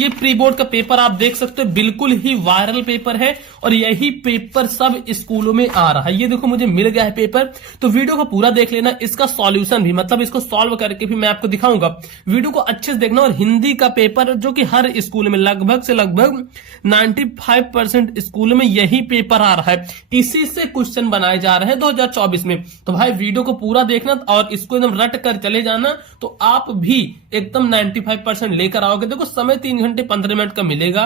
ये pre board का paper आप देख सकते हो, बिल्कुल ही वायरल पेपर है और यही पेपर सब स्कूलों में आ रहा है। ये देखो मुझे मिल गया है पेपर, तो वीडियो को पूरा देख लेना। इसका सॉल्यूशन भी, मतलब इसको सॉल्व करके भी मैं आपको दिखाऊंगा। वीडियो को अच्छे से देखना। और हिंदी का पेपर जो कि हर स्कूल में लगभग से लगभग 95% स्कूल में यही पेपर आ रहा है, इसी से क्वेश्चन बनाए जा रहे हैं 2024 में। तो भाई वीडियो को पूरा देखना और इसको एकदम रट कर चले जाना, तो आप भी एकदम 95% लेकर आओगे। देखो समय 3 घंटे 15 मिनट का मिलेगा,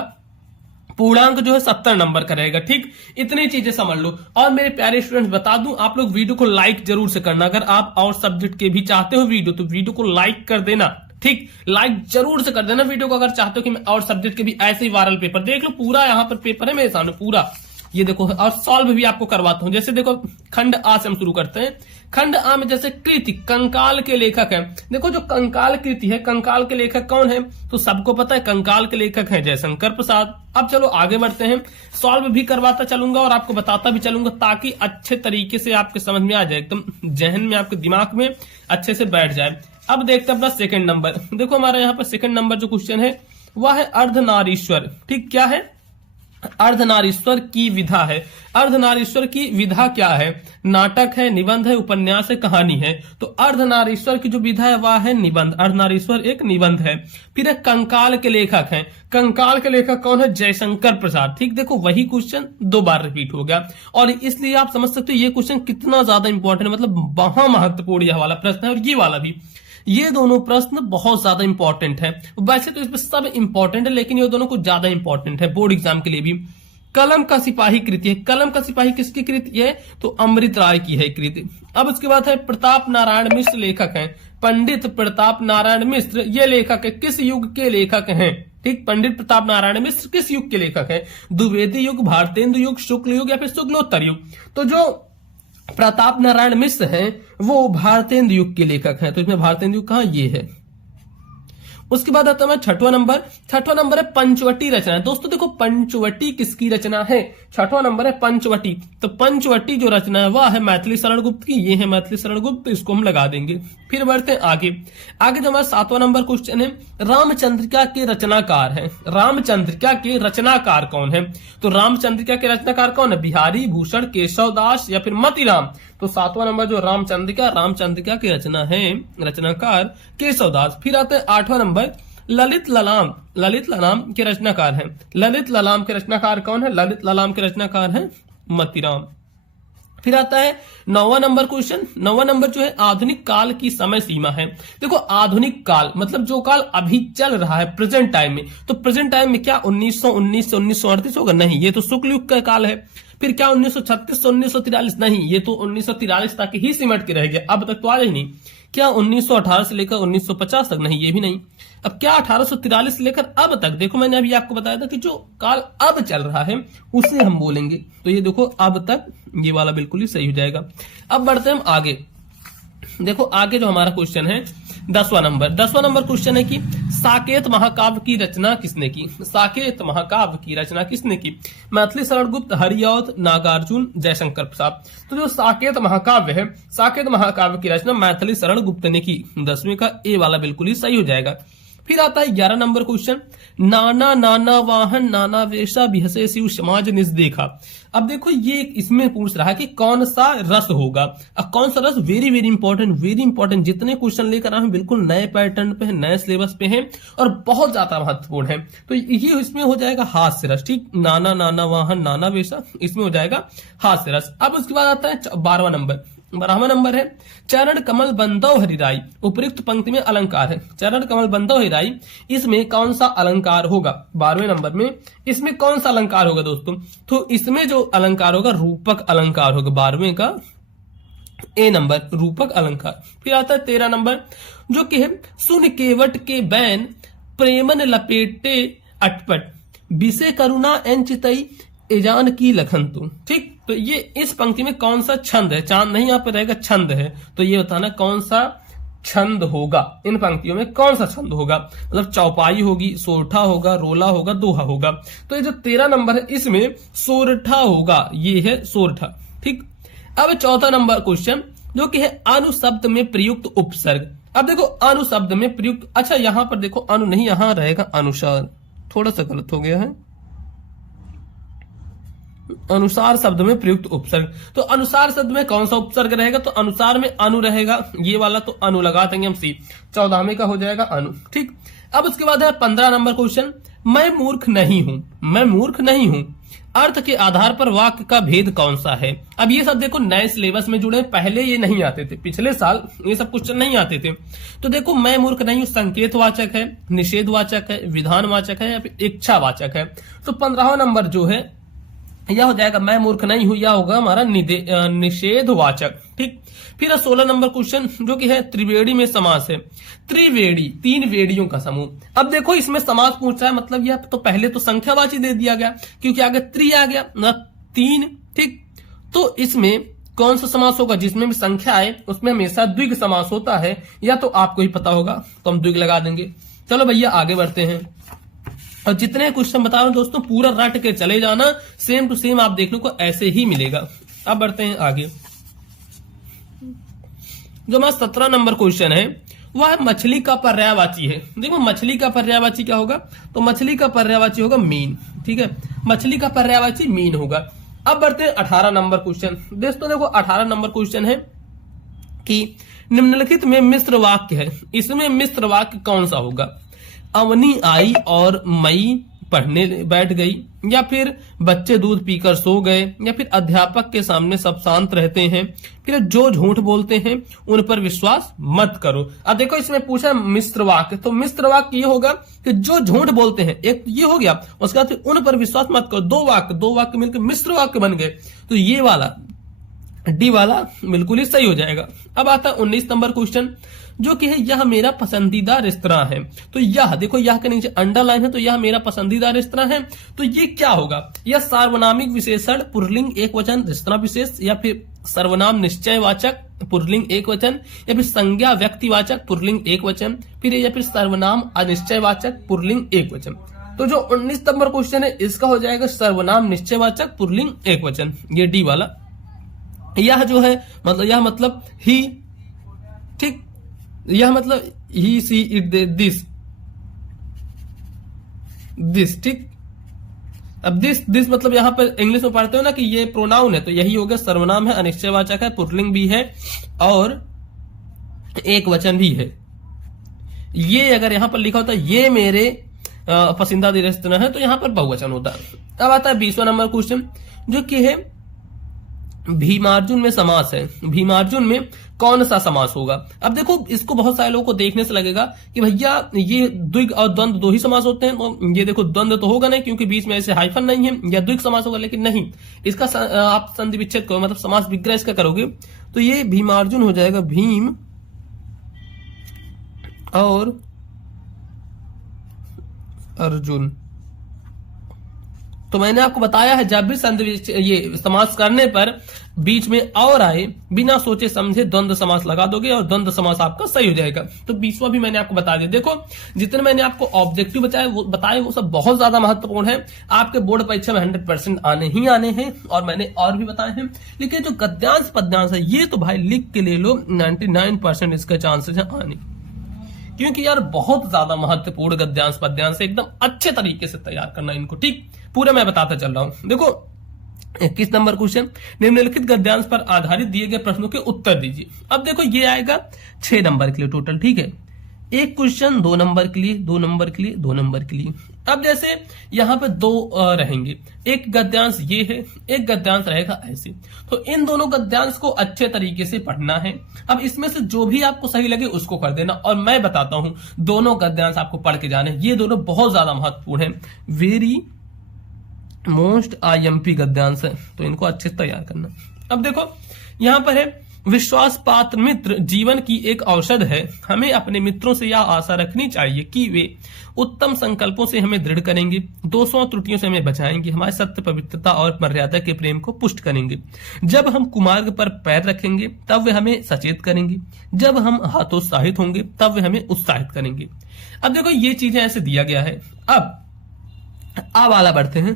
पूर्णांक जो है 70 नंबर का रहेगा। ठीक, इतनी चीजें समझ लो। और मेरे प्यारे स्टूडेंट्स बता दूं, आप लोग वीडियो को लाइक जरूर से करना। अगर आप और सब्जेक्ट के भी चाहते हो वीडियो, तो वीडियो को लाइक कर देना। ठीक, लाइक जरूर से कर देना वीडियो को, अगर चाहते हो कि मैं और सब्जेक्ट के भी ऐसे ही वायरल पेपर देख लो। पूरा यहाँ पर पेपर है मेरे सामने पूरा, ये देखो। और सॉल्व भी आपको करवाता हूं। जैसे देखो खंड आ से हम शुरू करते हैं। खंड आ में जैसे कृति, कंकाल के लेखक है। देखो जो कंकाल कृति है, कंकाल के लेखक कौन है, तो सबको पता है कंकाल के लेखक है जयशंकर प्रसाद। अब चलो आगे बढ़ते हैं। सॉल्व भी करवाता चलूंगा और आपको बताता भी चलूंगा, ताकि अच्छे तरीके से आपके समझ में आ जाए, एकदम जहन में, आपके दिमाग में अच्छे से बैठ जाए। अब देखते हैं अपना सेकंड नंबर। देखो हमारे यहाँ पर सेकंड नंबर जो क्वेश्चन है वह है अर्धनारीश्वर। ठीक, क्या है, अर्धनारीश्वर की विधा है। अर्धनारीश्वर की विधा क्या है, नाटक है, निबंध है, उपन्यास है, कहानी है। तो अर्धनारीश्वर की जो विधा है वह है निबंध। अर्धनारीश्वर एक निबंध है। फिर एक कंकाल के लेखक हैं। कंकाल के लेखक कौन है, जयशंकर प्रसाद। ठीक, देखो वही क्वेश्चन 2 बार रिपीट हो गया, और इसलिए आप समझ सकते हो ये क्वेश्चन कितना ज्यादा इंपॉर्टेंट है, मतलब महा महत्वपूर्ण यह वाला प्रश्न है, और ये वाला भी। ये दोनों प्रश्न बहुत ज्यादा इंपॉर्टेंट है। वैसे तो इसमें सब इंपॉर्टेंट है, लेकिन ये दोनों कुछ ज्यादा इंपॉर्टेंट है बोर्ड एग्जाम के लिए भी। कलम का सिपाही कृति है। कलम का सिपाही किसकी कृति है, तो अमृत राय की है कृति। अब उसके बाद है प्रताप नारायण मिश्र लेखक हैं। पंडित प्रताप नारायण मिश्र ये लेखक है, किस युग के लेखक हैं। ठीक, पंडित प्रताप नारायण मिश्र किस युग के लेखक है, द्विवेदी युग, भारतेंदु युग, शुक्ल युग या फिर शुक्लोत्तर युग। तो जो प्रताप नारायण मिश्र हैं वो भारतेंदु युग के लेखक हैं। तो इसमें भारतेंदु युग कहां, ये है। उसके बाद आता है छठवां नंबर। छठवां नंबर है पंचवटी रचना। दोस्तों देखो पंचवटी किसकी रचना है, छठवां नंबर है पंचवटी। तो पंचवटी जो रचना है वह है मैथिली शरण गुप्त की। ये है मैथिली शरण गुप्त, इसको हम लगा देंगे। फिर बढ़ते हैं आगे। आगे जो हमारा 7वां नंबर क्वेश्चन है, रामचंद्रिका के रचनाकार है। रामचंद्रिका के रचनाकार कौन है, तो रामचंद्रिका के रचनाकार कौन है, बिहारी भूषण, केशव दास या फिर मतीराम। तो 7वां नंबर जो रामचंद्रिका की रचना है, रचनाकार केशव दास। फिर आता है 8वां नंबर ललित ललाम। ललित ललाम के रचनाकार हैं। ललित ललाम के रचनाकार कौन है, ललित ललाम के रचनाकार हैं मतीराम। फिर आता है 9वां नंबर क्वेश्चन। 9वां नंबर जो है आधुनिक काल की समय सीमा है। देखो आधुनिक काल मतलब जो काल अभी चल रहा है प्रेजेंट टाइम में, तो प्रेजेंट टाइम में क्या 1919 से 1938 होगा, नहीं, ये तो शुक्ल युग का काल है। फिर क्या 1936 से 1943, नहीं, ये तो 1943 तक ही सिमट के रह गया, अब तक तो आ ही नहीं। क्या 1918 से लेकर 1950 तक, नहीं, ये भी नहीं। अब क्या 1843 से लेकर अब तक, देखो मैंने अभी आपको बताया था कि जो काल अब चल रहा है उसे हम बोलेंगे। तो ये देखो अब तक, ये वाला बिल्कुल ही सही हो जाएगा। अब बढ़ते हैं हम आगे। देखो आगे जो हमारा क्वेश्चन है 10वां नंबर। 10वां नंबर क्वेश्चन है कि साकेत महाकाव्य की रचना किसने की। साकेत महाकाव्य की रचना किसने की, मैथिली शरण गुप्त, हरिऔध, नागार्जुन, जयशंकर प्रसाद। तो जो साकेत महाकाव्य है, साकेत महाकाव्य की रचना मैथिली शरण गुप्त ने की। 10वीं का ए वाला बिल्कुल ही सही हो जाएगा। फिर आता है 11 नंबर क्वेश्चन, नाना नाना वाहन नाना वेशा बिहसे शिव समाज निज देखा। अब देखो ये इसमें पूछ रहा है कि कौन सा रस होगा। अब कौन सा रस, वेरी वेरी इंपॉर्टेंट। जितने क्वेश्चन लेकर आए हैं बिल्कुल नए पैटर्न पे है, नए सिलेबस पे हैं और बहुत ज्यादा महत्वपूर्ण है। तो ये इसमें हो जाएगा हास्य रस। ठीक, नाना नाना वाहन नाना वेशा, इसमें हो जाएगा हास्य रस। अब उसके बाद आता है 12वां नंबर। 12वां नंबर है चरण कमल बंदौ हरिराई। उपयुक्त पंक्ति में अलंकार है। चरण कमल बंदौ हरिराई, इसमें कौन सा अलंकार होगा, 12वें नंबर में इसमें कौन सा अलंकार होगा दोस्तों, तो इसमें जो अलंकार होगा रूपक अलंकार होगा। 12वें का ए नंबर रूपक अलंकार। फिर आता है 13 नंबर जो कि है सुन केवट के बैन प्रेमन लपेटे अटपट विषय करुणा एंचितई एजान की लखन तू। ठीक, तो ये इस पंक्ति में कौन सा छंद है, चांद नहीं यहाँ पे रहेगा, छंद है। तो ये बताना कौन सा छंद होगा, इन पंक्तियों में कौन सा छंद होगा, मतलब चौपाई होगी, सोरठा होगा, रोला होगा, दोहा होगा। तो ये जो 13 नंबर है इसमें सोरठा होगा, ये है सोरठा। ठीक, अब 14 नंबर क्वेश्चन जो कि है अनुशब्द में प्रयुक्त उपसर्ग। अब देखो अनुशब्द में प्रयुक्त, अच्छा यहां पर देखो अनु नहीं, यहां रहेगा अनुसार। थोड़ा सा गलत हो गया है। अनुसार शब्द में प्रयुक्त उपसर्ग, तो अनुसार शब्द में कौन सा उपसर्ग रहेगा? तो अनुसार में अनु रहेगा, ये वाला तो अनु लगा देंगे हम सी, 14वें का हो जाएगा अनु। ठीक, अब उसके बाद है 15 नंबर क्वेश्चन, मैं मूर्ख नहीं हूं। मैं मूर्ख नहीं हूं, अर्थ के आधार पर वाक्य का भेद कौन सा है? अब ये सब देखो नए सिलेबस में जुड़े, पहले ये नहीं आते थे, पिछले साल ये सब क्वेश्चन नहीं आते थे। तो देखो मैं मूर्ख नहीं हूं संकेतवाचक है, निषेधवाचक है, विधानवाचक है या फिर इच्छावाचक है। तो 15वां नंबर जो है यह हो जाएगा मैं मूर्ख नहीं हूं, यह होगा हमारा निषेधवाचक। ठीक, फिर 16 नंबर क्वेश्चन जो कि है त्रिवेणी में समास है। त्रिवेणी, 3 वेड़ियों का समूह। अब देखो इसमें समास पूछ रहा है, मतलब यह तो पहले तो संख्यावाची दे दिया गया क्योंकि आगे त्रि आ गया ना 3। ठीक, तो इसमें कौन सा समास होगा? जिसमें भी संख्या आए उसमें हमेशा द्विग समास होता है, या तो आपको ही पता होगा तो हम द्विग लगा देंगे। चलो भैया आगे बढ़ते हैं, और जितने क्वेश्चन बता रहा हूं दोस्तों पूरा रट के चले जाना, सेम टू सेम आप देखने को ऐसे ही मिलेगा। अब बढ़ते हैं आगे, जो हमारा 17 नंबर क्वेश्चन है वह मछली का पर्यायवाची है। देखो मछली का पर्यायवाची क्या होगा? तो मछली का पर्यायवाची होगा मीन। ठीक है, मछली का पर्यायवाची मीन होगा। अब बढ़ते हैं 18 नंबर क्वेश्चन। दोस्तों देखो 18 नंबर क्वेश्चन है कि निम्नलिखित में मिश्र वाक्य है, इसमें मिश्र वाक्य कौन सा होगा? अवनी आई और मई पढ़ने बैठ गई, या फिर बच्चे दूध पीकर सो गए, या फिर अध्यापक के सामने सब शांत रहते हैं, फिर जो झूठ बोलते हैं उन पर विश्वास मत करो। अब देखो इसमें पूछा मिश्र वाक्य, तो मिश्र वाक्य ये होगा कि जो झूठ बोलते हैं, एक ये हो गया, उसके बाद उन पर विश्वास मत करो। दो वाक्य मिलकर मिश्र वाक्य बन गए, तो ये वाला डी वाला बिल्कुल ही सही हो जाएगा। अब आता है 19 नंबर क्वेश्चन जो कि है यह मेरा पसंदीदा रेस्तरां है। तो यह देखो यह के नीचे अंडरलाइन है, तो यह मेरा पसंदीदा रेस्तरां है। तो ये क्या होगा? यह सार्वनामिक विशेषण पुल्लिंग एक वचन रेस्तरां विशेष, या फिर सर्वनाम निश्चयवाचक पुल्लिंग एक वचन, या फिर संज्ञा व्यक्तिवाचक पुल्लिंग एक वचन, फिर या फिर सर्वनाम अनिश्चयवाचक पुल्लिंग एक वचन। तो जो 19 नंबर क्वेश्चन है इसका हो जाएगा सर्वनाम निश्चयवाचक पुल्लिंग एक वचन, ये डी वाला। यह जो है मतलब यह मतलब ही, ठीक, यह मतलब ही सी इट दिस। ठीक, अब दिस मतलब यहां पर इंग्लिश में पढ़ते हो ना कि ये प्रोनाउन है, तो यही होगा सर्वनाम है, अनिश्चयवाचक है, पुल्लिंग भी है और एक वचन भी है। ये अगर यहां पर लिखा होता है ये मेरे पसंदीदा रेस्तरां है, तो यहां पर बहुवचन होता है। अब आता है 20वां नंबर क्वेश्चन जो कि है भीमार्जुन में समास है। भीमार्जुन में कौन सा समास होगा? अब देखो इसको बहुत सारे लोगों को देखने से लगेगा कि भैया ये द्विग और द्वंद्व दो ही समास होते हैं, तो ये देखो द्वंद्व तो होगा नहीं क्योंकि बीच में ऐसे हाइफन नहीं है, या द्विग समास होगा, लेकिन नहीं, इसका आप संधि विच्छेद करो, मतलब समास विग्रह इसका करोगे तो ये भीमार्जुन हो जाएगा भीम और अर्जुन। तो मैंने आपको बताया है जब भी संधि ये समास करने पर बीच में और आए, बिना सोचे समझे द्वंद्व समास लगा दोगे और द्वंद्व समास आपका सही हो जाएगा। तो 20वां भी मैंने आपको बता दिया। देखो जितने मैंने आपको ऑब्जेक्टिव बताए वो सब बहुत ज्यादा महत्वपूर्ण है, आपके बोर्ड परीक्षा में 100% आने ही आने हैं, और मैंने और भी बताए हैं। लेकिन जो गद्यांश पद्यांश है ये तो भाई लिख के ले लो, 99% इसके चांसेस है आने, क्योंकि यार बहुत ज्यादा महत्वपूर्ण गद्यांश पद्यांश है, एकदम अच्छे तरीके से तैयार करना इनको। ठीक, पूरा मैं बताता चल रहा हूं। देखो 21 नंबर क्वेश्चन, निम्नलिखित गद्यांश पर आधारित दिए गए प्रश्नों के उत्तर दीजिए। अब देखो ये आएगा 6 नंबर के लिए टोटल। ठीक है, एक क्वेश्चन 2 नंबर के लिए, 2 नंबर के लिए, 2 नंबर के लिए। अब जैसे यहां पे 2 रहेंगे, एक गद्यांश ये है, एक गद्यांश रहेगा ऐसे, तो इन दोनों गद्यांश को अच्छे तरीके से पढ़ना है। अब इसमें से जो भी आपको सही लगे उसको कर देना, और मैं बताता हूं दोनों गद्यांश आपको पढ़ के जाने, ये दोनों बहुत ज्यादा महत्वपूर्ण है, वेरी मोस्ट IMP गद्यांश है, तो इनको अच्छे से तैयार करना। अब देखो यहां पर है विश्वास पात्र मित्र जीवन की एक औषध है, हमें अपने मित्रों से यह आशा रखनी चाहिए कि वे उत्तम संकल्पों से हमें दृढ़ करेंगे, दोषों त्रुटियों से हमें बचाएंगे, हमारे सत्य पवित्रता और मर्यादा के प्रेम को पुष्ट करेंगे। जब हम कुमार्ग पर पैर रखेंगे तब वे हमें सचेत करेंगे, जब हम हतोत्साहित होंगे तब वे हमें उत्साहित करेंगे। अब देखो ये चीजें ऐसे दिया गया है। अब वाला बढ़ते हैं,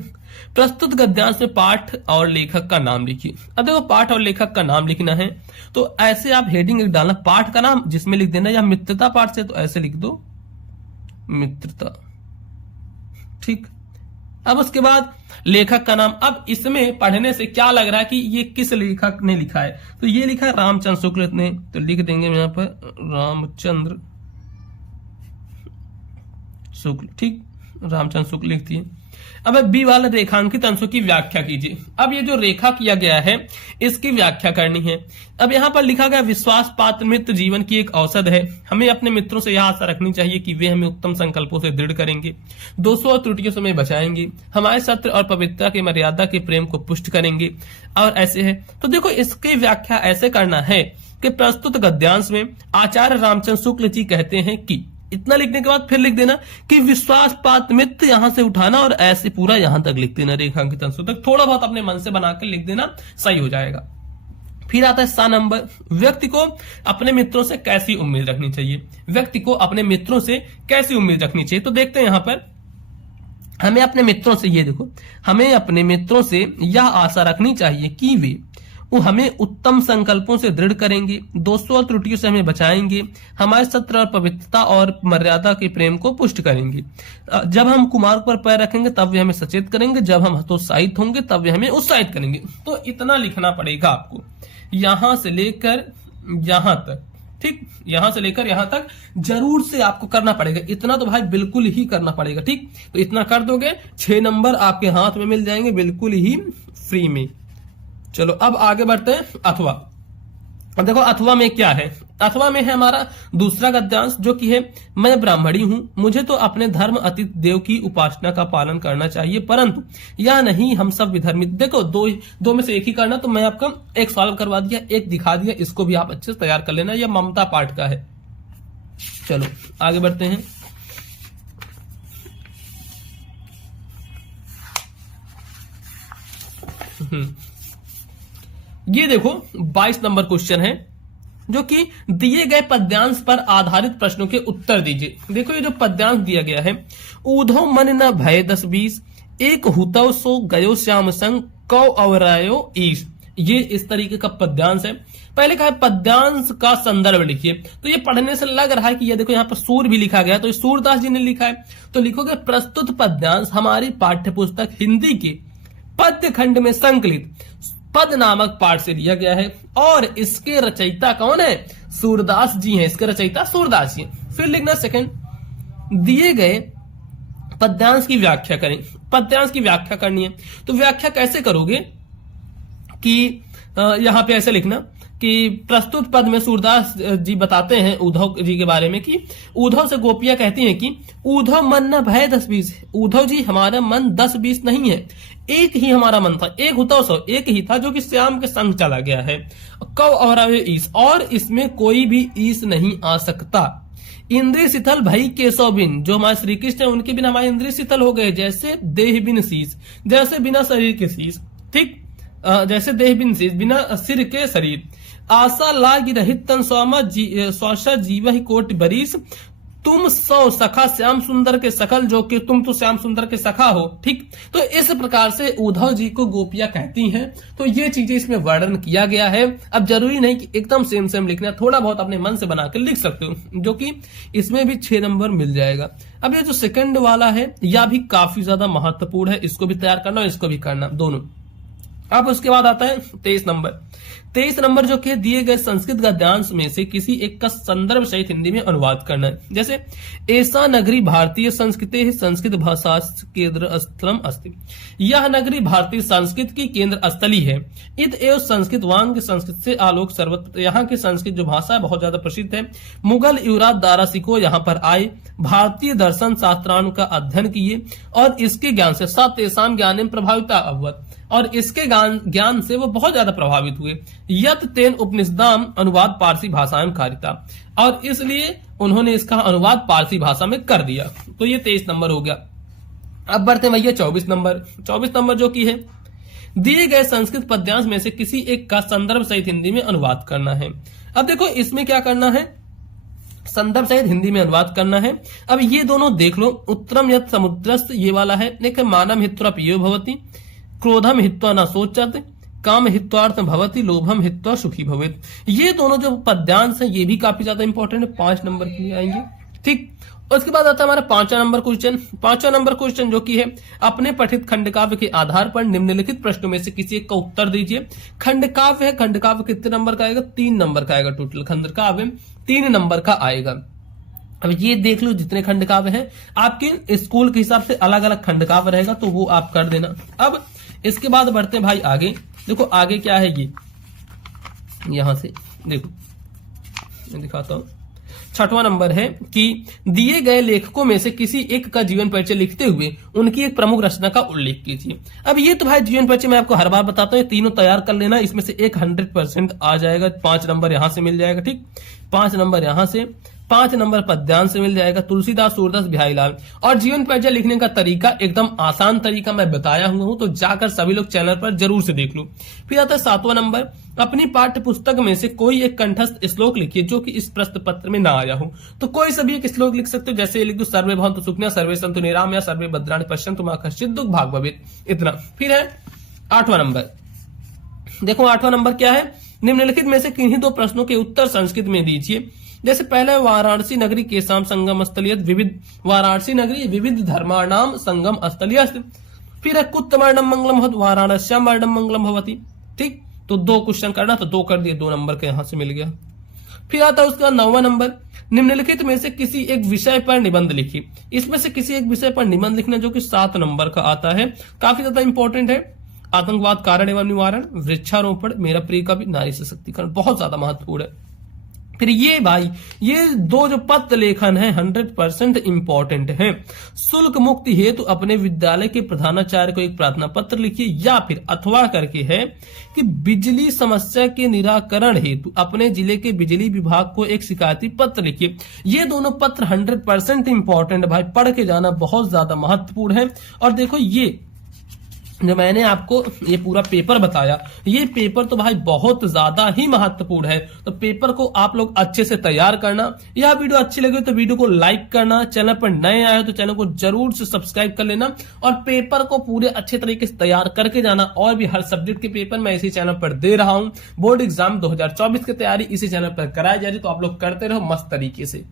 प्रस्तुत गद्यांश में पाठ और लेखक का नाम लिखिए। अब देखो पाठ और लेखक का नाम लिखना है तो ऐसे आप हेडिंग एक डालना, पाठ का नाम जिसमें लिख देना, या मित्रता पाठ से तो ऐसे लिख दो मित्रता, ठीक। अब उसके बाद लेखक का नाम। अब इसमें पढ़ने से क्या लग रहा है कि ये किस लेखक ने लिखा है, तो ये लिखा है रामचंद्र शुक्ल ने, तो लिख देंगे यहां पर रामचंद्र शुक्ल। ठीक, रामचंद्र शुक्ल लिखती है। अब बी वाला रेखांकित अंशों की व्याख्या कीजिए। अब ये जो रेखा किया गया है इसकी व्याख्या करनी है। अब यहाँ पर लिखा गया विश्वास पात्र मित्र जीवन की एक औषध है। हमें अपने मित्रों से यह आशा रखनी चाहिए कि वे हमें उत्तम संकल्पों से दृढ़ करेंगे, दोषों और त्रुटियों से हमें बचाएंगे, हमारे सत्य और पवित्रता की मर्यादा के प्रेम को पुष्ट करेंगे, और ऐसे है। तो देखो इसकी व्याख्या ऐसे करना है कि प्रस्तुत गद्यांश में आचार्य रामचंद्र शुक्ल जी कहते हैं कि, इतना लिखने के बाद फिर लिख देना कि विश्वास पात्र मित्र यहां से उठाना और ऐसे पूरा यहां तक लिख देना, रेखांकित अंशों तक। थोड़ा बहुत अपने मन से बनाकर लिख देना, सही हो जाएगा। फिर आता है सा नंबर, व्यक्ति को अपने मित्रों से कैसी उम्मीद रखनी चाहिए। व्यक्ति को अपने मित्रों से कैसी उम्मीद रखनी चाहिए, तो देखते हैं यहां पर हमें अपने मित्रों से, ये देखो, हमें अपने मित्रों से यह आशा रखनी चाहिए कि वो हमें उत्तम संकल्पों से दृढ़ करेंगे, दोषों और त्रुटियों से हमें बचाएंगे, हमारे सत्य और पवित्रता और मर्यादा के प्रेम को पुष्ट करेंगे। जब हम कुमार्ग पर पैर रखेंगे तब वे हमें सचेत करेंगे, जब हम हतोत्साहित होंगे तब वे हमें उत्साहित करेंगे। तो इतना लिखना पड़ेगा आपको, यहां से लेकर यहां तक। ठीक, यहां से लेकर यहां तक जरूर से आपको करना पड़ेगा। इतना तो भाई बिल्कुल ही करना पड़ेगा। ठीक, तो इतना कर दोगे 6 नंबर आपके हाथ में मिल जाएंगे बिल्कुल ही फ्री में। चलो अब आगे बढ़ते हैं अथवा। अब देखो अथवा में क्या है। अथवा में है हमारा दूसरा गद्यांश जो कि है, मैं ब्राह्मणी हूं, मुझे तो अपने धर्म अतीत देव की उपासना का पालन करना चाहिए, परंतु या नहीं हम सब विधर्मी। देखो दो में से एक ही करना, तो मैं आपका एक सॉल्व करवा दिया, एक दिखा दिया, इसको भी आप अच्छे से तैयार कर लेना। यह ममता पाठ का है। चलो आगे बढ़ते हैं। ये देखो 22 नंबर क्वेश्चन है जो कि दिए गए पद्यांश पर आधारित प्रश्नों के उत्तर दीजिए। देखो ये जो पद्यांश दिया गया है, ऊधो मन न भय 10-20, एक हुतव सो गयो श्याम संग, कौ अवरायो ईश। ये इस तरीके का पद्यांश है। पहले कहा है पद्यांश का संदर्भ लिखिए, तो ये पढ़ने से लग रहा है कि ये देखो यहाँ पर सूर भी लिखा गया, तो ये सूरदास जी ने लिखा है। तो लिखोगे प्रस्तुत पद्यांश हमारी पाठ्य पुस्तक हिंदी के पद्य खंड में संकलित पद नामक पाठ से लिया गया है, और इसके रचयिता कौन है? सूरदास जी हैं। इसके रचयिता सूरदास जी हैं। फिर लिखना सेकंड, दिए गए पद्यांश की व्याख्या करें। पद्यांश की व्याख्या करनी है, तो व्याख्या कैसे करोगे कि यहां पे ऐसे लिखना कि प्रस्तुत पद में सूरदास जी बताते हैं उद्धव जी के बारे में कि उद्धव से गोपियां कहती हैं कि उद्धव मन न भय 10-20। उद्धव जी हमारा मन 10-20 नहीं है, एक ही हमारा मन था, एक हुतव सो, एक ही था जो कि श्याम के संग चला गया है। कौ और ईस, और इसमें कोई भी ईस नहीं आ सकता। इंद्रिय शिथिल भई केशव बिन, जो हमारे श्री कृष्ण है उनके बिना हमारे इंद्रिय शिथिल हो गए, जैसे देह बिन शीश, जैसे बिना शरीर के शीश। ठीक, जैसे देह बिन शीश, बिना सिर के शरीर। आशा लाग रहित तन स्वासा जीव ही कोटि बरीस, तुम सौ सखा श्याम सुंदर के सकल, जो कि तुम तो श्याम सुंदर के सखा हो। ठीक, तो इस प्रकार से उद्धव जी को गोपियां कहती हैं। तो ये चीजें इसमें वर्णन किया गया है। अब जरूरी नहीं कि एकदम सेम सेम लिखना, थोड़ा बहुत अपने मन से बनाकर लिख सकते हो, जो कि इसमें भी 6 नंबर मिल जाएगा। अब ये जो सेकंड वाला है यह भी काफी ज्यादा महत्वपूर्ण है, इसको भी तैयार करना और इसको भी करना, दोनों। अब उसके बाद आता है 23 नंबर। 23 नंबर जो कि दिए गए संस्कृत गद्यांश में से किसी एक का संदर्भ सहित हिंदी में अनुवाद करना है। जैसे ऐसा नगरी भारतीय संस्कृति ही संस्कृत भाषा केंद्र स्थलम अस्ति, यह नगरी भारतीय संस्कृत की केंद्र स्थली है। इत एवं संस्कृत वांग, संस्कृत से आलोक सर्वत्र, यहाँ की संस्कृत जो भाषा है बहुत ज्यादा प्रसिद्ध है। मुगल युवराज दारासिको यहाँ पर आए, भारतीय दर्शन शास्त्रान का अध्ययन किए और इसके ज्ञान से सतेषां ज्ञान प्रभाविता अभवत, और इसके ज्ञान से वो बहुत ज्यादा प्रभावित हुए। यत तेन उपनिषदाम अनुवाद पारसी भाषा में कारिता, और इसलिए उन्होंने इसका अनुवाद पारसी भाषा में कर दिया। तो ये 23 नंबर हो गया। अब बढ़ते हैं भैया 24 नंबर। 24 नंबर जो की है, दिए गए संस्कृत पद्यांश में से किसी एक का संदर्भ सहित हिंदी में अनुवाद करना है। अब देखो इसमें क्या करना है, संदर्भ सहित हिंदी में अनुवाद करना है। अब ये दोनों देख लो, उत्तरम यत् समुद्रस्थ ये वाला है, लेकिन मानम हित्वा पियो भवति, क्रोधम हित्वा न सोचत, काम हित्वार्थ भवति, लोभम हित्वा सुखी भवेत। ये दोनों जो पद्यांश हैं ये भी काफी ज्यादा इंपॉर्टेंट है, 5 नंबर के लिए आएंगे। ठीक, उसके बाद आता है हमारा 5वां नंबर क्वेश्चन। 5वां नंबर क्वेश्चन जो कि है, अपने पठित खंडकाव्य के आधार पर निम्नलिखित प्रश्नों में से किसी एक का उत्तर दीजिए। खंडकाव्य है, खंडकाव्य कितने नंबर का आएगा? 3 नंबर का आएगा। टोटल खंडकाव्य 3 नंबर का आएगा। अब ये देख लो जितने खंडकाव्य हैं, आपके स्कूल के हिसाब से अलग अलग खंडकाव्य रहेगा, तो वो आप कर देना। अब इसके बाद बढ़ते हैं भाई आगे। देखो आगे क्या है, ये यहां से देखो मैं दिखाता हूं। 6वां नंबर है कि दिए गए लेखकों में से किसी एक का जीवन परिचय लिखते हुए उनकी एक प्रमुख रचना का उल्लेख कीजिए। अब ये तो भाई जीवन परिचय मैं आपको हर बार बताता हूं, ये तीनों तैयार कर लेना, इसमें से एक 100% आ जाएगा। 5 नंबर यहां से मिल जाएगा, ठीक, 5 नंबर यहां से, 5 नंबर पद्यांश से मिल जाएगा, तुलसीदास, सूरदास, बिहारीलाल। और जीवन परिचय लिखने का तरीका एकदम आसान तरीका मैं बताया हुआ हूं, तो जाकर सभी लोग चैनल पर जरूर से देख लो। फिर आता है 7वां नंबर, अपनी पाठ्य पुस्तक में से कोई एक कंठस्थ श्लोक लिखिए जो कि इस प्रश्न पत्र में ना आया हो। तो कोई सभी एक श्लोक लिख सकते हो, जैसे लिख दो सर्वे भवन्तु सुखिनः, सर्वे सन्तु निरामया, सर्वे भद्राणि पश्यन्तु मा कश्चित् दुःख भाग् भवेत्, इतना। फिर है 8वां नंबर। देखो 8वां नंबर क्या है, निम्नलिखित में से किन्हीं 2 प्रश्नों के उत्तर संस्कृत में दीजिए। जैसे पहले वाराणसी नगरी केसाम संगम स्थलियत विविध, वाराणसी नगरी विविध धर्माणाम संगम स्थलियत। फिर है कुत्तवर्णम मंगलम भवति, वाराणस्याम वर्णम मंगलम भवति, ठीक। तो 2 क्वेश्चन करना, तो 2 कर दिए, 2 नंबर के यहां से मिल गया। फिर आता है उसका 9वां नंबर, निम्नलिखित में से किसी एक विषय पर निबंध लिखिए। इसमें से किसी एक विषय पर निबंध लिखना जो कि 7 नंबर का आता है, काफी ज्यादा इंपॉर्टेंट है। आतंकवाद कारण एवं निवारण, वृक्षारोपण, मेरा प्रिय कवि, नारी सशक्तिकरण, बहुत ज्यादा महत्वपूर्ण है। फिर ये भाई, ये 2 जो पत्र लेखन है 100% इंपॉर्टेंट है। शुल्क मुक्ति हेतु अपने विद्यालय के प्रधानाचार्य को एक प्रार्थना पत्र लिखिए, या फिर अथवा करके है कि बिजली समस्या के निराकरण हेतु अपने जिले के बिजली विभाग को एक शिकायती पत्र लिखिए। ये दोनों पत्र 100% इंपॉर्टेंट भाई, पढ़ के जाना बहुत ज्यादा महत्वपूर्ण है। और देखो ये जो मैंने आपको ये पूरा पेपर बताया, ये पेपर तो भाई बहुत ज्यादा ही महत्वपूर्ण है। तो पेपर को आप लोग अच्छे से तैयार करना। यह वीडियो अच्छी लगे तो वीडियो को लाइक करना, चैनल पर नए आए हो तो चैनल को जरूर से सब्सक्राइब कर लेना, और पेपर को पूरे अच्छे तरीके से तैयार करके जाना। और भी हर सब्जेक्ट के पेपर मैं इसी चैनल पर दे रहा हूं। बोर्ड एग्जाम 2024 की तैयारी इसी चैनल पर कराई जा रही, तो आप लोग करते रहो मस्त तरीके से।